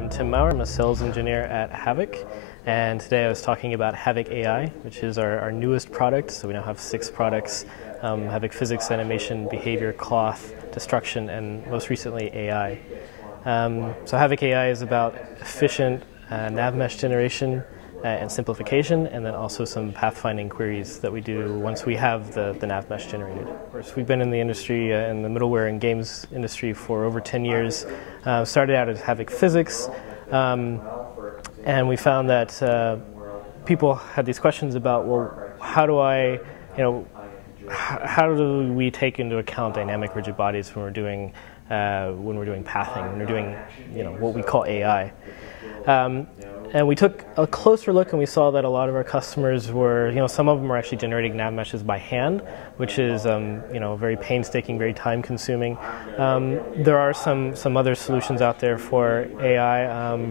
I'm Tim Mowrer. I'm a sales engineer at Havok, and today I was talking about Havok AI, which is our newest product. So we now have 6 products: Havok Physics, Animation, Behavior, Cloth, Destruction, and most recently AI. So Havok AI is about efficient nav mesh generation and simplification, and then also some pathfinding queries that we do once we have the nav mesh generated. Of course, we've been in the industry, in the middleware and games industry for over 10 years. Started out as Havok Physics, and we found that people had these questions about, well, how do we take into account dynamic rigid bodies when we're doing pathing, when we're doing what we call AI. And we took a closer look and we saw that a lot of our customers were, some of them were actually generating nav meshes by hand, which is, very painstaking, very time consuming. There are some other solutions out there for AI.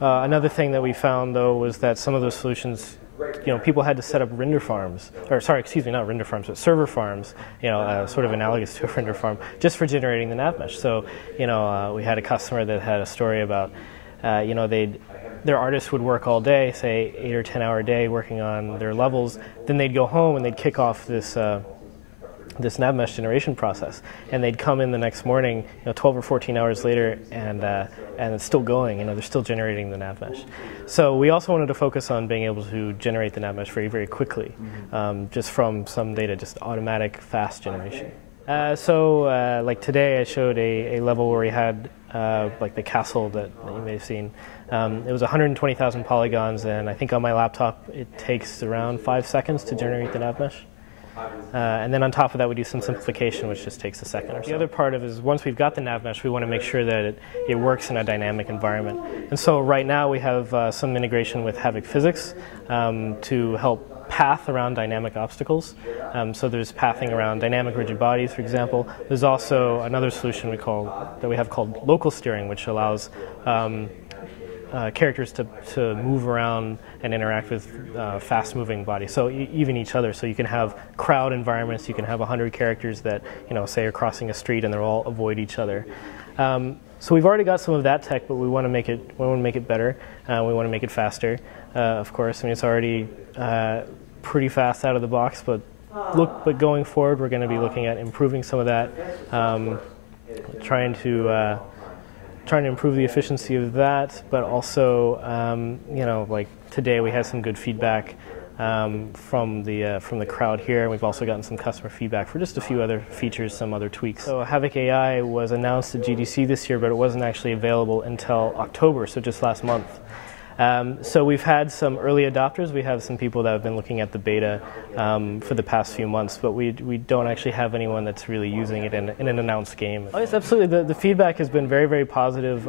Another thing that we found though was that some of those solutions, people had to set up render farms, not render farms, but server farms, sort of analogous to a render farm, just for generating the nav mesh. So, we had a customer that had a story about, their artists would work all day, say 8 or 10 hour day working on their levels, then they'd go home and they'd kick off this nav mesh generation process, and they'd come in the next morning, 12 or 14 hours later, and it's still going. They're still generating the nav mesh. So we also wanted to focus on being able to generate the nav mesh very, very quickly, just from some data, just automatic, fast generation. Like today, I showed a level where we had like the castle that you may have seen. It was 120,000 polygons, and I think on my laptop it takes around 5 seconds to generate the nav mesh. And then on top of that, we do some simplification, which just takes a second or so. The other part of it is once we've got the nav mesh, we want to make sure that it works in a dynamic environment. And so right now we have some integration with Havok Physics to help path around dynamic obstacles. So there's pathing around dynamic rigid bodies, for example. There's also another solution that we have called local steering, which allows characters to move around and interact with fast-moving bodies, so even each other. So you can have crowd environments. You can have 100 characters that say are crossing a street and they're all avoid each other. So we've already got some of that tech, but we want to make it better. We want to make it faster. Of course, it's already pretty fast out of the box, but going forward, we're going to be looking at improving some of that, trying to improve the efficiency of that, but also, like today we had some good feedback from the crowd here, and we've also gotten some customer feedback for just a few other features, some other tweaks. So Havok AI was announced at GDC this year, but it wasn't actually available until October, so just last month. So we've had some early adopters. We have some people that have been looking at the beta for the past few months, but we don't actually have anyone that's really using it in an announced game. Oh yes, absolutely. The feedback has been very, very positive.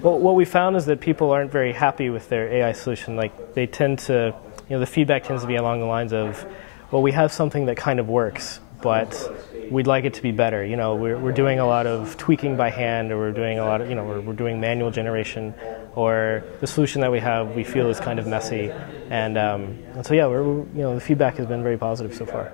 What we found is that people aren't very happy with their AI solution. Like they tend to, the feedback tends to be along the lines of, well, we have something that kind of works, but we'd like it to be better. We're doing a lot of tweaking by hand, or we're doing a lot of, we're doing manual generation, or the solution that we feel is kind of messy, and so yeah, the feedback has been very positive so far.